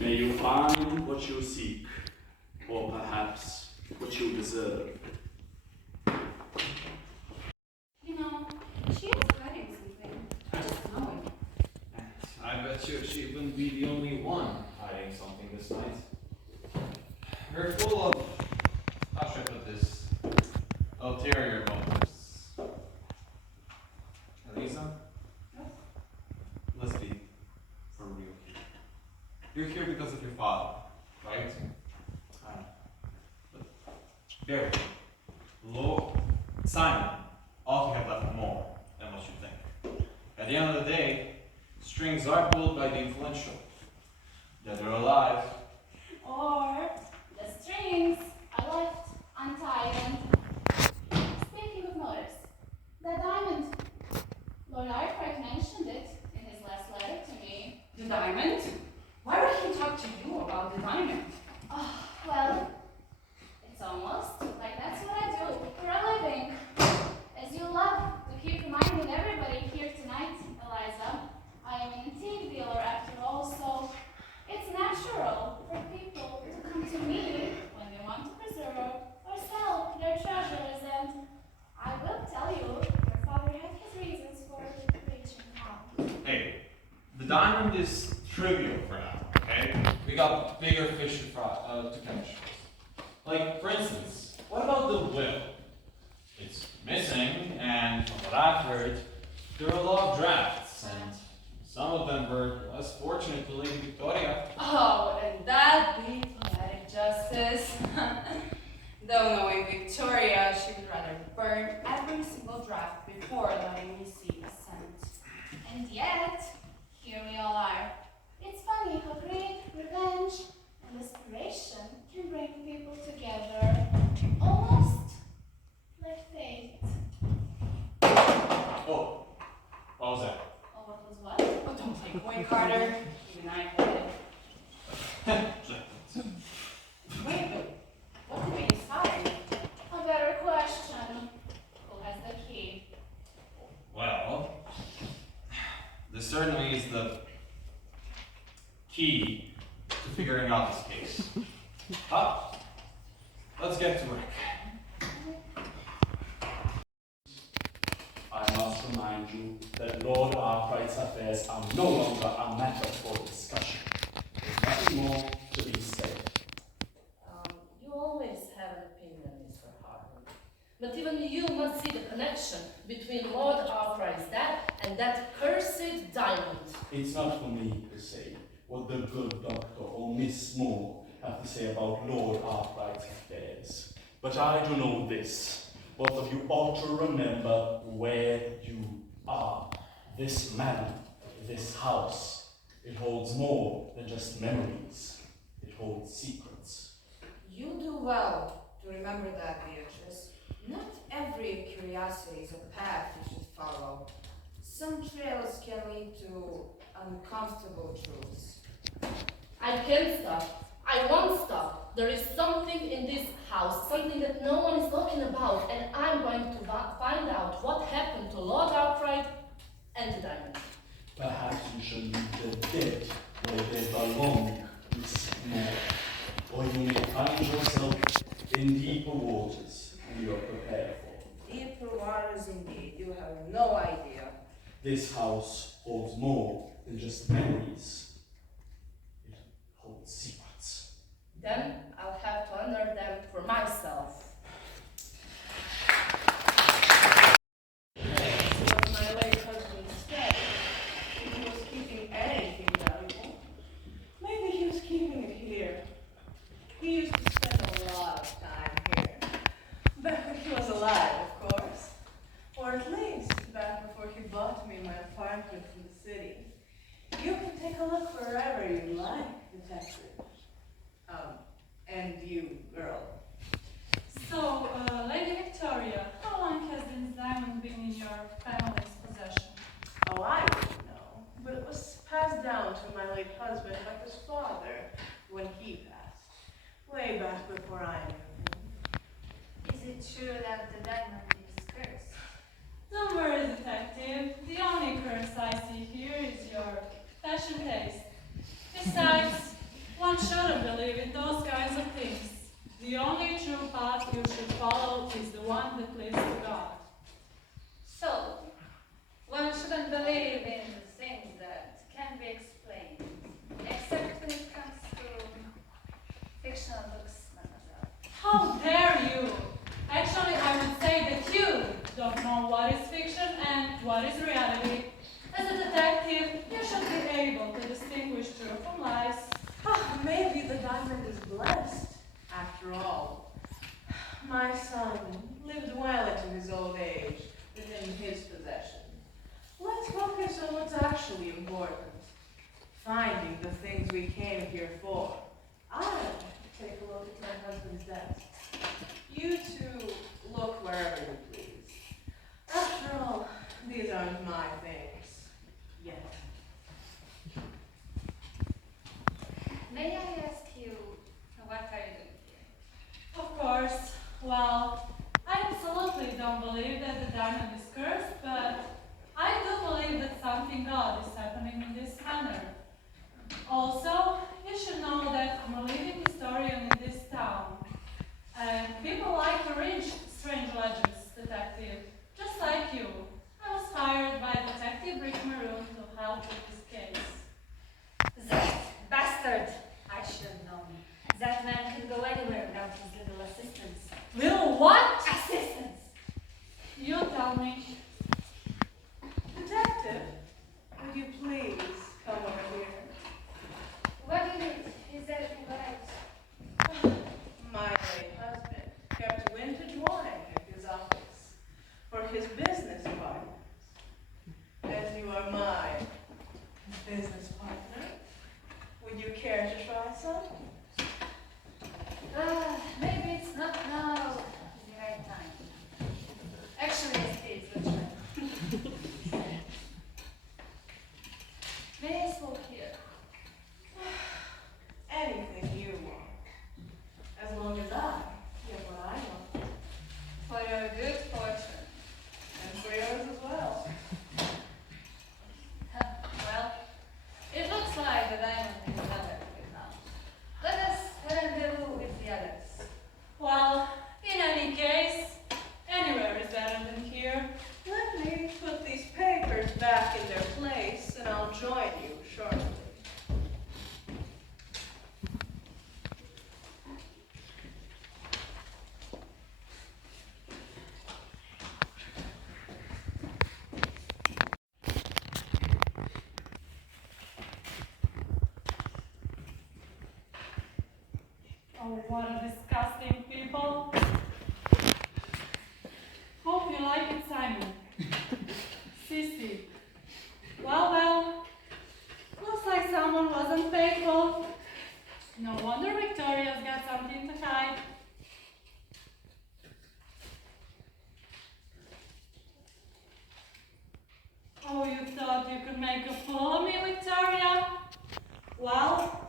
May you find what you seek, or perhaps what you deserve. You know, she is hiding something. I just know it. I bet you she wouldn't be the only one hiding something this night. You're full of, how should I put this, ulterior motives. Elisa? Yes? Let's be for real here. You're here because of your father, right? But bear with me. Lord Simon ought to have left more than what you think. At the end of the day, strings are pulled by the influential. Dead or alive. Or the strings are left untied and... Speaking of motives, the diamond. Lord Arkwright mentioned it in his last letter to me. The diamond? Why would he talk to you about the diamond? Oh, well, it's almost like that's what I do for a living. As you love to keep reminding everybody here tonight, Eliza, I am an antique dealer after all, so it's natural for people to come to me when they want to preserve or sell their treasures, and I will tell you, your father had his reasons for reaching out. Hey, the diamond is trivial for now, okay? We got bigger fish to catch. Like, for instance, what about the will? It's missing, and from what I've heard, there are a lot of drafts, and some of them were less fortunate to Lady Victoria. Oh, and that be poetic justice. Though knowing Victoria, she would rather burn every single draft before letting me see a cent. And yet, here we all are. It's funny how greed, revenge, and desperation can bring people together, almost like fate. Oh, what was that? Oh, what was what? Oh, don't take away, Carter. Even I heard it. Wait, but what did we decide? A better question. Who has the key? Well, this certainly is the key to figuring out this case. Let's get to work. I must remind you that Lord Arkwright's affairs are no longer a matter for discussion. There's nothing more to be said. You always have an opinion, Mr. Harden. But even you must see the connection between Lord Arkwright's death and that cursed diamond. It's not for me to say what the good doctor or Miss Moore have to say about Lord Arkwright's affairs. But I do know this. Both of you ought to remember where you are. This manor, this house, it holds more than just memories. It holds secrets. You do well to remember that, Beatrice. Not every curiosity is a path you should follow. Some trails can lead to uncomfortable truths. I can't stop. I won't stop. There is something in this house, something that no one is talking about, and I'm going to find out what happened to Lord Arkwright and the diamond. Perhaps you should leave the dead where they belong, Miss Moore. Or you may find yourself in deeper waters than you are prepared for. Deeper waters indeed. You have no idea. This house holds more than just memories. It holds secrets. Then I'll have to unearth them for myself. Was my late husband's stay. If he was keeping anything valuable, maybe he was keeping it here. He used to spend a lot of time here. Back when he was alive, of course. Or at least back before he bought me my apartment in the city. You can take a look wherever you like, detective. And you, girl. So, Lady Victoria, how long has this diamond been in your family's possession? Oh, I don't know, but it was passed down to my late husband by his father when he passed, way back before I knew him. Is it true that the diamond is cursed? Don't worry, detective. The only curse I see here is your fashion taste. Besides, finding the things we came here for. I'll take a look at my husband's desk. You two look wherever you please. After all, these aren't my things. Yet. May I ask you, what are you doing here? Of course. Well, I absolutely don't believe that the diamond is cursed, but I do believe that something odd is happening in this manor. Also, you should know that I'm a leading historian in this town. And people like to read strange legends, detective. Just like you. I was hired by Detective Rick Maroon to help with this case. That bastard! I should have known. That man can go anywhere without his little assistants. Little what? Assistants! You tell me. Detective, would you please come over here? What do you need? Is everything right? My late husband kept vintage wine at his office for his business partners. As you are my business partner, would you care to try some? Maybe it's not now the right time. Actually, it is the time. May I smoke here? Anything you want. As long as I get what I want. For your good fortune. And for yours as well. Well, it looks like the diamond is not everything now. Let us rendezvous with the others. Well, in any case, anywhere is better than here. Let me put these papers back in their place and I'll join you shortly. Oh, what a disgusting people. Hope you like it, Simon. Sissy. Well, looks like someone wasn't faithful. No wonder Victoria's got something to hide. Oh, you thought you could make a fool of me, Victoria? Well,